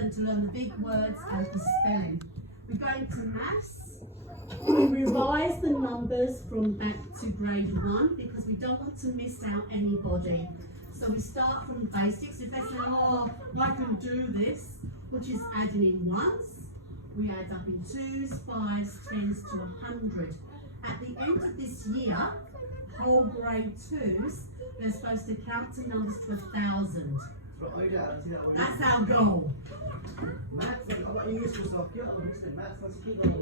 them to learn the big words and the spelling. We're going to maths. We revise the numbers from back to grade 1 because we don't want to miss out anybody. So we start from the basics. If they say, oh, I can do this, which is adding in ones, we add up in 2s, 5s, 10s to 100. At the end of this year, whole grade 2s, they're supposed to count to numbers to 1,000. That's our goal. अब इङ्ग्लिसको सक्यो अब जस्तै म्याथ्समा चाहिँ के गर्नु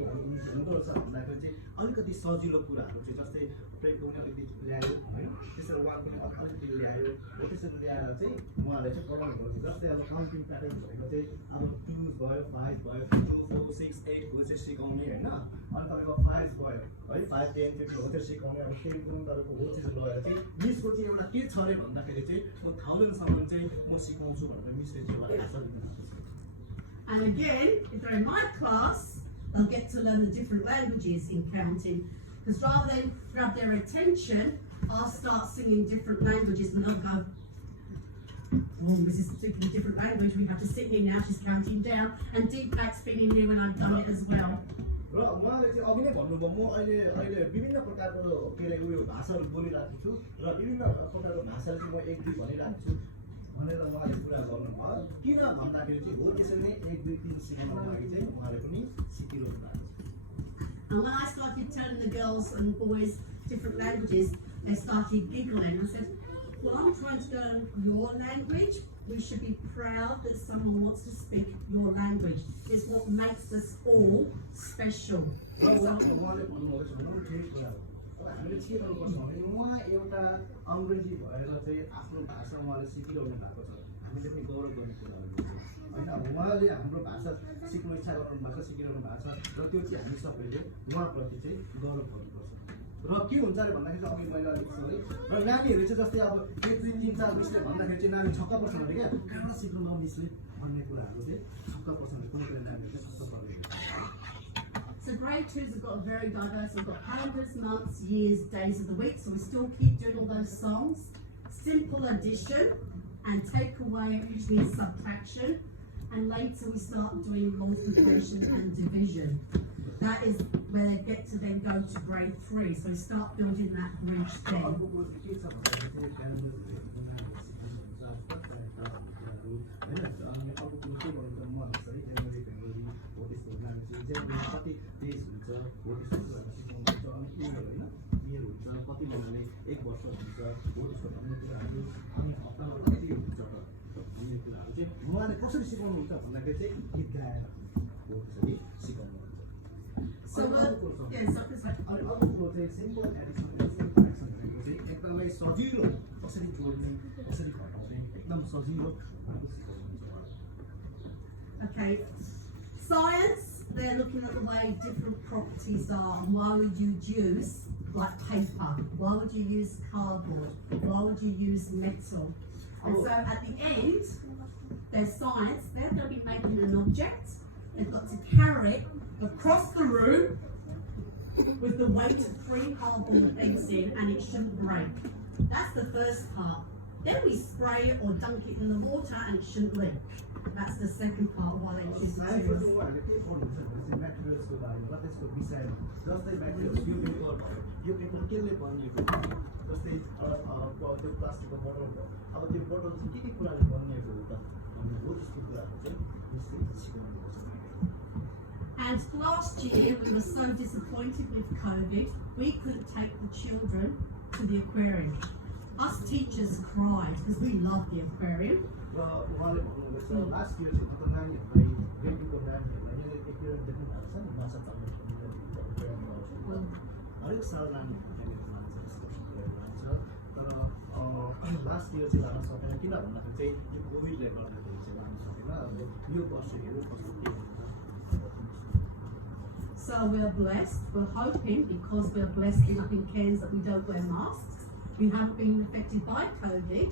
हुँदो रहेछ भन्दाखेरि चाहिँ अलिकति सजिलो कुराहरू चाहिँ जस्तै ब्रेक पनि अलिकति ल्यायो होइन त्यसरी वाक पनि अलिकति ल्यायो र त्यसरी ल्याएर चाहिँ उहाँहरूले चाहिँ पढाउनु पर्छ जस्तै अब काउन्टिङ प्याटर्न भनेको चाहिँ अब 2 भयो 5 भयो 2 4 6 8 हो चाहिँ सिकाउने होइन अनि तपाईँको 5 भयो है 5 10 15 हो चाहिँ सिकाउने अब त्यही गुण तपाईँको हो चाहिँ लगेर चाहिँ मिसको चाहिँ एउटा के छ अरे भन्दाखेरि चाहिँ म 1000सम्म चाहिँ म सिकाउँछु भनेर मिसले चाहिँ एउटा आशा दिनुहुन्छ. And again, if they're in my class, they'll get to learn the different languages in counting. Because rather than grab their attention, I'll start singing different languages and they'll go, oh, this is speaking a different language, we have to sit here now, she's counting down. And Deepak's been in here when I've done it as well. र उहाँले चाहिँ अघि नै भन्नुभयो म अहिले विभिन्न प्रकारको के अरे उयो भाषाहरू बोलिरहेको छु र विभिन्न प्रकारको भाषाहरू चाहिँ म एक दुई भनिरहेको छु भनेर उहाँले कुरा गर्नुभयो किन भन्दाखेरि चाहिँ हो त्यसरी नै 1 2 3 सिकाउनको लागि चाहिँ उहाँले पनि सिकिरहनु भएको छ. And when I started telling the girls and boys different languages, they started giggling. I said, well, I'm trying to learn your language. We should be proud that someone wants to speak your language. It's what makes us all special. हामीले के गर्नुपर्छ भने उहाँ एउटा अङ्ग्रेजी भएर चाहिँ आफ्नो भाषा उहाँले सिकिरहनु भएको छ हामीले पनि गौरव गर्ने कुरा हो होइन उहाँले हाम्रो भाषा सिक्नु इच्छा गर्नु भएको छ सिकिरहनु भएको छ र त्यो चाहिँ हामी सबैले उहाँप्रति चाहिँ गौरव गर्नुपर्छ. र के हुन्छ अरे भन्दाखेरि चाहिँ अघि मैले अलिक सधैँ र नानीहरू चाहिँ जस्तै अब 1 2 3 4 मिसले भन्दाखेरि चाहिँ नानी छक्क पर्छ भने क्या कहाँबाट सिक्नु न मिसले भन्ने कुराहरू चाहिँ छक्क पर्छ भने कुनै कुरा नानीहरू चाहिँ छक्क पर्दैन. So grade 2s have got very diverse. We've got calendars, months, years, days of the week. So we still keep doing all those songs. Simple addition and take away usually subtraction. And later we start doing multiplication and division. That is where they get to then go to grade 3. So we start building that bridge thing. उहाँले कसरी सिकाउनुहुन्छ भन्दाखेरि चाहिँ गीत गाएर हो त्यसरी सिकाउनुहुन्छ. So अनि अर्को चाहिँ सिम्पल एडिसन फ्र्याक्सन भनेको चाहिँ एकदमै सजिलो कसरी जोड्ने कसरी घटाउने एकदम सजिलो सिकाउनुहुन्छ. Okay, science, they're looking at the way different properties are. Why would you use like paper? Why would you use cardboard? Why would you use metal? And so at the end, their science, they're going to be making an object. They've got to carry it across the room with the weight of 3 cardboard things in, and it shouldn't break. That's the first part. Then we spray it or dunk it in the water and it shouldn't leak. That's the second part of why they choose to do this. म्याटेरियल्सको बारेमा र त्यसको विषयमा जस्तै म्याटेरियल्स यो paper केले बनिएको जस्तै त्यो प्लास्टिकको बोतल भयो अब त्यो बोतल चाहिँ के कुराले बनिएको हो त भन्ने हो त्यस्तो कुराहरू चाहिँ निश्चित सिकाउनुपर्छ. And last year we were so disappointed with COVID, we couldn't take the children to the aquarium. Us teachers cried because we love the aquarium. र उहाँले भन्नुहुँदैछ लास्ट इयर चाहिँ मतलब नानीहरूलाई रेडियोको नानीहरूलाई यहाँले एक्वेरियम देख्नु भएको छ नि माछा पाल्ने हरेक साल नानीहरू लान्छ एक्सकर्सन गरेर लान्छ तर लास्ट इयर चाहिँ लान सकेन किन भन्दाखेरि चाहिँ यो कोभिडले गर्दाखेरि चाहिँ लान सकेन. अब यो वर्ष हेरौँ कस्तो के हुन्छ. So we're blessed, we're hoping because we're blessed enough in Cairns that we don't wear masks. We haven't been affected by COVID.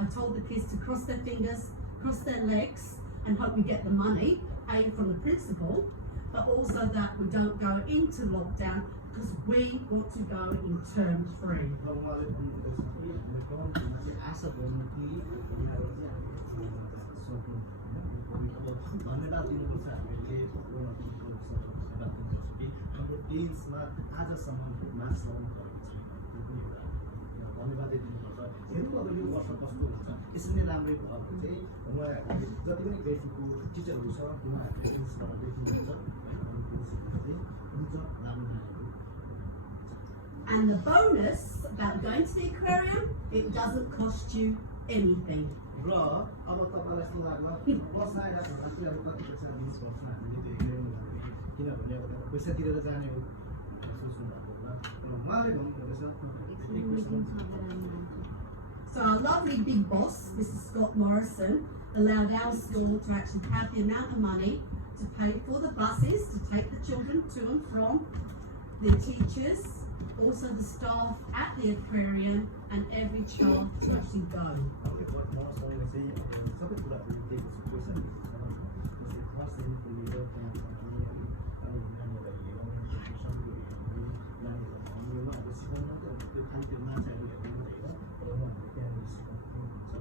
I told the kids to cross their fingers, cross their legs, and hope we get the money paid from the principal, but also that we don't go into lockdown because we want to go in term 3. धन्यवाद दिनुपर्छ हामीले धन्यवाद दिनुपर्छ कि हाम्रो देशमा आजसम्म marks लगाउनु परेको छैन त्यो पनि एउटा धन्यवादै दिनुपर्छ हेरौँ अब यो वर्ष कस्तो हुन्छ यसरी नै राम्रै भयो भने चाहिँ उहाँहरूले जति पनि बेसीको टिचरहरू छ उहाँहरूले प्रिन्सबाट देख्नुहुन्छ हुन्छ राम्रो And the bonus about going to the aquarium, it doesn't cost you anything. र अब तपाईँलाई यस्तो लाग्यो बसाएर चाहिँ अब कति पैसा दिनुपर्छ हामीले त्यो हेर्नु किनभने अब पैसा तिरेर जाने हो सोच्नु भएको होला उहाँले भन्नुहुँदैछ So our lovely big boss, Mr. Scott Morrison, allowed our school to actually have the amount of money to pay for the buses to take the children to and from, the teachers, also the staff at the aquarium, and every child to actually go. सबै कुराहरू दिएको छु पैसा first दिनको लिएर अनि नानीहरूलाई उहाँहरू सिकाउनु त्यो खालि त्यो माछाहरू हेर्नु होइन र उहाँहरू त्यहाँनिर सिकाउनुहुन्छ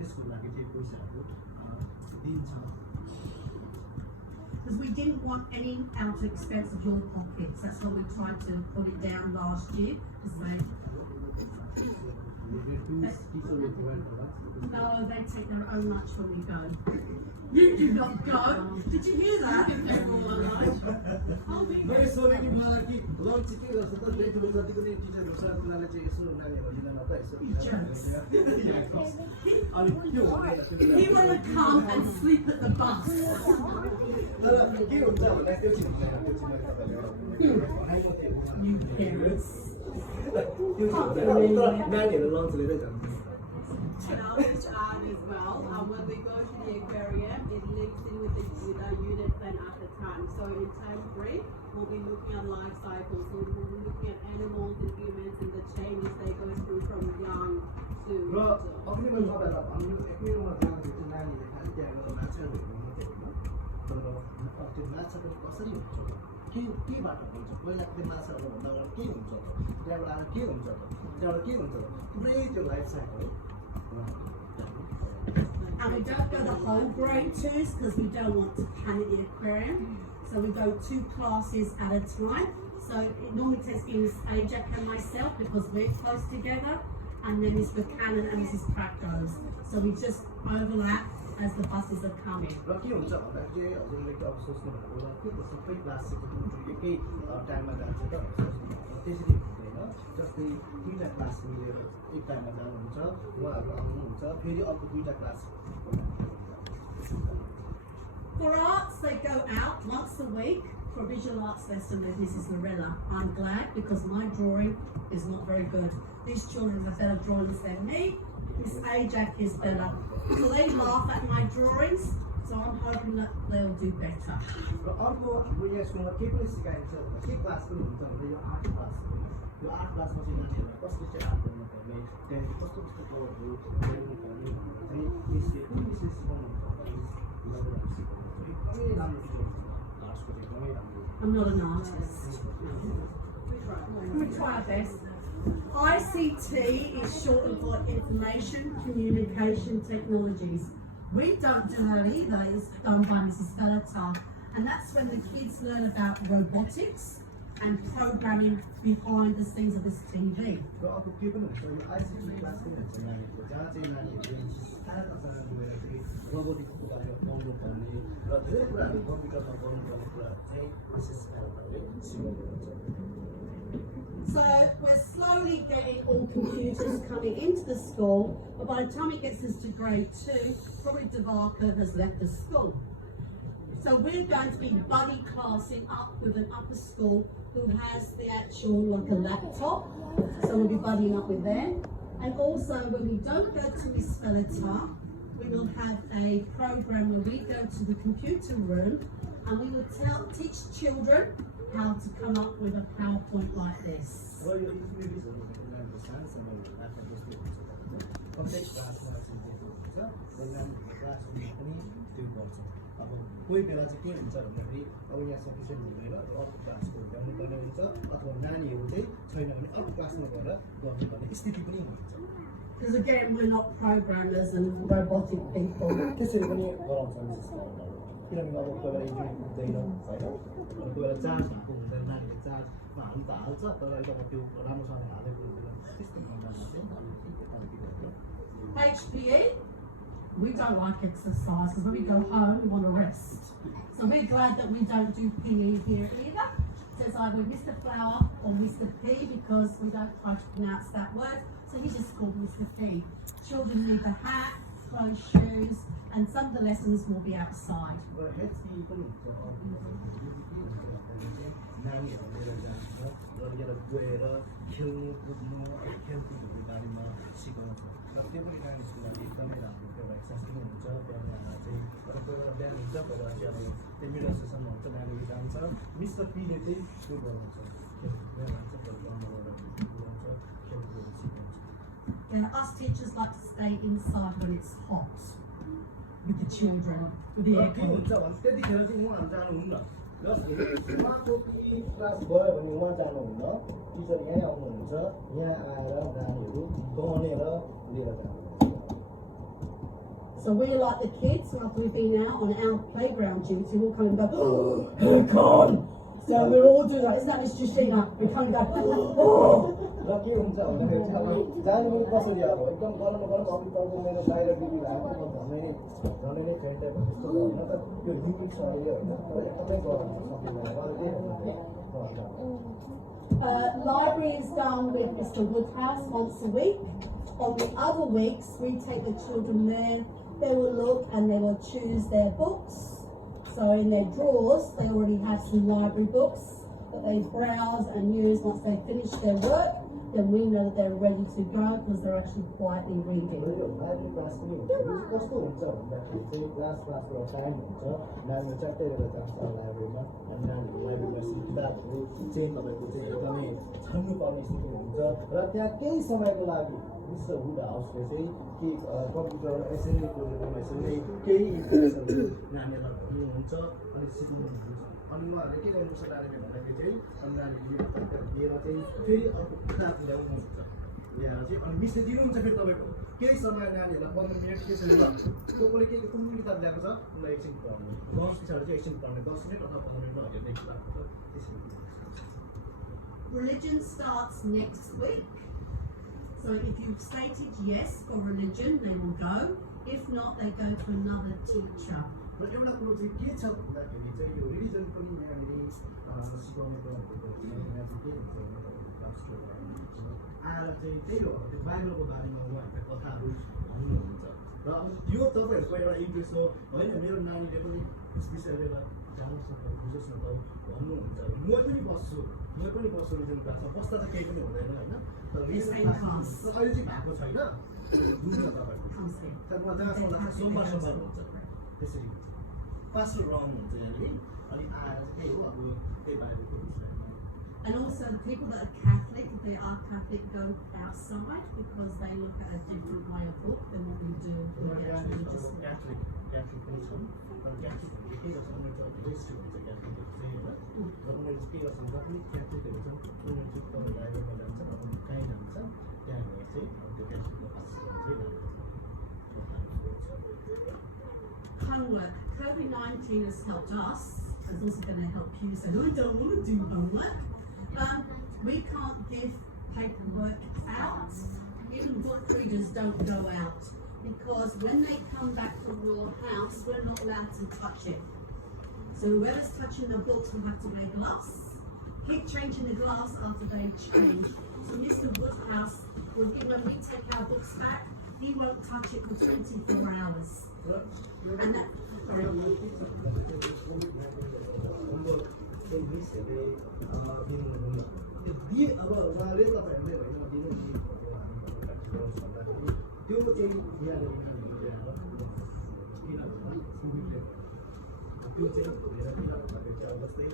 त्यसको लागि चाहिँ पैसाहरू दिन्छ Because we didn't want any out of expense of your pockets. That's why we tried to put it down last year to say, no, they take their own lunch when we go. You do not go. Did you hear that? मैले सोधेँ कि मलाई कि lunch चाहिँ के गर्छ त ठुलो जति पनि टिचरहरू छ उनीहरूले चाहिँ यसो नानीहरू लिन त यसो He want to come and sleep at the bus. तर के हुन्छ भन्दा त्यो चाहिँ हुँदैन त्यो चाहिँ मैले तपाईँलाई You parents. नानीहरू लन्च लिँदै जान्छ And I'll just add as well, when we go to the aquarium, it links in with our unit plan at the time. So in time 3, we'll be looking at life cycles. So we'll be looking at animals and humans and the changes they go through from young to र अघि नै मैले तपाईँहरूलाई भन्नु एक्वेरियममा जाँदाखेरि चाहिँ नानीहरूले खालि त्यहाँ गएर माछाहरू हेर्नु मात्रै होइन तर त्यो माछा पनि कसरी हुन्छ केबाट हुन्छ पहिला त्यो माछाहरू भन्दा अगाडि के हुन्छ त त्यहाँबाट आएर के हुन्छ त त्यहाँबाट के हुन्छ त पुरै त्यो life cycle And we don't go the whole grade twos because we don't want to panic the aquarium. So we go 2 classes at a time. So it normally takes Miss Ajak and myself because we're close together, and then Miss Buchanan and Mrs. Pratt goes. So we just overlap as the buses are coming. र के हुन्छ भन्दाखेरि चाहिँ हजुरले अब सोच्नु भएको होला के त सबै क्लास एकै टाइममा जान्छ त त्यसरी हुँदैन जस्तै 2टा क्लास मिलेर एक टाइममा जानुहुन्छ उहाँहरू आउनुहुन्छ फेरि अर्को 2टा class For arts, they go out once a week for a visual arts lesson with Mrs. Lorella. I'm glad because my drawing is not very good. These children have better drawings than me. Miss Ajak is better. So they laugh at my drawings, so I'm hoping that they'll do better. र अर्को हाम्रो यहाँ स्कुलमा के पनि सिकाइन्छ के class पनि हुन्छ भने यो आर्ट क्लास यो आर्ट क्लासमा चाहिँ नानीहरूलाई कसले चाहिँ आर्ट गर्नुपर्ने त्यहाँदेखि कस्तो कस्तो कलरहरू गर्नुपर्ने चाहिँ विषय सिकाउनुहुन्छ एकदमै राम्रो टिचर हुन्छ आर्ट्सको चाहिँ एकदमै राम्रो I'm not an artist. We try our best. ICT is shortened for Information Communication Technologies. We don't do that either. It's done by Mrs. Bellatar. And that's when the kids learn about robotics and programming behind the scenes of this TV. र अर्को के पनि हुन्छ यो ICT class पनि हुन्छ नानीहरूको जहाँ चाहिँ नानीहरूले सानासाना गएर चाहिँ रोबोटिक्सको बारेमा पढ्नु पर्ने र धेरै कुराहरू कम्प्युटरमा गर्नुपर्ने कुराहरू चाहिँ विशेष गरेर सिकाउनुहुन्छ So we're slowly getting all computers coming into the school, but by the time it gets us to grade 2, probably Devaka has left the school. So we're going to be buddy classing up with an upper school who has the actual like a laptop. So we'll be buddying up with them. And also when we don't go to Miss Bellatar, we will have a program where we go to the computer room and we will teach children how to come up with a PowerPoint like this. र यो एक्टिभिटिजहरू नानीहरू सानसानो आफ्नो जस्तो हुन्छ प्रत्येक क्लासमा चाहिँ हुन्छ र नानीहरूको क्लासमा पनि त्यो गर्छ अब कोही बेला चाहिँ के हुन्छ भन्दाखेरि अब यहाँ सफिसियन्ट हुँदैन अर्को क्लासको ल्याउनुपर्ने हुन्छ अथवा नानीहरू चाहिँ छैन भने अर्को क्लासमा गएर गर्नुपर्ने स्थिति पनि हुन्छ Because again, we're not programmers and robotic people. त्यसरी पनि गराउँछ मिसेसले किनभने अब कोही बेला इन्जुरी पुग्दैन होइन अनि कोही बेला चार्ज भएको हुँदैन नानीले चार्जमा हाल्नु त हाल्छ तर एकदम त्यो राम्रोसँग हालेको हुँदैन त्यस्तो खण्डमा चाहिँ HPE, we don't like exercise because when we go home, we want to rest. So we're glad that we don't do PE here either. So it's either Mr. Flower or Mr. P because we don't try to pronounce that word. So he just called Mr. P. Children need the hat, clothes, shoes, and some of the lessons will be outside. HPE पनि नानीहरू लिएर जान्छ र लिएर गएर खेल्नु कुद्नु खेलकुदहरू बारेमा सिकाउँछ र त्यो पनि नानीहरूको लागि एकदमै राम्रो एउटा एक्सर्साइज पनि हुन्छ बिहान आएर चाहिँ कोही बेला बिहान हुन्छ कोही बेला चाहिँ अब त्यो मिडल सेसनमा हुन्छ नानीहरू जान्छ मिस्टर पीले चाहिँ त्यो गराउँछ खेलकुद जान्छ ग्राउन्डमा गएर खेलकुदहरू सिकाउँछ And us teachers like to stay inside when it's hot with the children, with the के aircon. हुन्छ भने त्यतिखेर चाहिँ उहाँहरू जानुहुन्न उहाँको क्लास गयो भने उहाँ जानुहुन्न टिचर यहीँ आउनुहुन्छ यहाँ आएर नानीहरू गनेर लिएर जानुहुन्छ So we like the kids, after we've been out on our playground duty, we'll come and go, oh, aircon! So we're all doing that, isn't that Miss Justina? We come and go, oh! र के हुन्छ भन्दाखेरि चाहिँ अब जानु पनि कसरी अब एकदम गरम अलिक पर्दैन मेरो बाहिर ड्युटी भएको झनै नै ट्रेन टाइप जस्तो होइन त त्यो लिमिट छ अहिले होइन तर एकदमै गरम छ Library is done with Mr. Woodhouse once a week. On the other weeks, we take the children there. They will look and they will choose their books. So in their drawers, they already have some library books that they browse and use once they finish their work. Then we know that they're ready to go because they're actually quietly reading. Library class पनि हुन्छ कस्तो हुन्छ भन्दाखेरि चाहिँ क्लासको एउटा time हुन्छ नानीहरू चारटै बेला जान्छ लाइब्रेरीमा अनि नानीहरू लाइब्रेरीमा किताबहरू चाहिँ तपाईँको चाहिँ एकदमै छान्नुपर्ने स्थिति हुन्छ र त्यहाँ केही समयको लागि मिस्टर वुड हाउसले चाहिँ कि कम्प्युटर एसेम्ब्लीको यसरी केही इन्फर्मेसनहरू नानीहरूलाई भन्नुहुन्छ अनि सिक्नुहुन्छ अनि उहाँहरूले के गर्नुपर्छ नानीले भन्दाखेरि चाहिँ अनि नानीले लिएर चाहिँ फेरि अर्को किताब ल्याउनुहुन्छ ल्याएर चाहिँ अनि मिसले दिनुहुन्छ फेरि तपाईँको केही समय नानीहरूलाई 15 मिनट त्यसरी ल कसले के कुन कुन किताब ल्याएको छ उसलाई एकछिन पढ्नु 10 पछाडि चाहिँ एकछिन पढ्ने 10 मिनट अथवा 15 मिनट हेर्ने किताब हुन्छ त्यसरी Religion starts next week. So if you've stated yes for religion, they will go. If not, they go to another teacher. र एउटा कुरो चाहिँ के छ भन्दाखेरि चाहिँ यो रिलिजन पनि यहाँनिर सिकाउने यहाँ चाहिँ के हुन्छ आएर चाहिँ त्यही हो त्यो बाइबलको बारेमा उहाँहरूले कथाहरू भन्नुहुन्छ र अब यो तपाईँहरूको एउटा इन्ट्रेस्ट हो होइन मेरो नानीले पनि यस विषयलाई जान्न सक्छ बुझोस् न त भन्नुहुन्छ म पनि बस्छु रिजन क्लासमा बस्दा त केही पनि हुँदैन होइन तर रिजन क्लास अहिले चाहिँ भएको छैन बुझ्नु तपाईँको त्यहाँबाट जहाँसम्म सोमबार हुन्छ त्यसरी हुन्छ पास्टर रहनुहुन्छ यहाँनिर अनि आएर त्यही हो अब त्यही बाइबलको विषयमा And also the people that are Catholic, if they are Catholic, go outside because they look at a different way of book than what we do with the religious. Catholic पनि छन् तर क्याथलिकहरू के गर्छ उनीहरू चाहिँ रेस्ट हुन्छ क्याथलिकहरू चाहिँ होइन र उनीहरू के गर्छ जति क्याथलिकहरू छन् उनीहरू चाहिँ तपाईँ बाहिरमा जान्छ र उनीहरू कहीँ जान्छ त्यहाँ गएर चाहिँ त्यो क्याथलिकको पास्टर चाहिँ Homework. COVID-19 has helped us. It's also going to help you. So I don't want to do homework. We can't give paperwork out. Even book readers don't go out because when they come back from your house, we're not allowed to touch it. So whoever's touching the books will have to wear gloves. Keep changing the gloves after they change. So Mr. Woodhouse will give, when we take our books back, he won't touch it for 24 hours. And that, sorry. अब उहाँले तपाईँहरूले होइन त्यो चाहिँ यहाँनिर त्यो चाहिँ हेरेर किन भन्दाखेरि चाहिँ अब जस्तै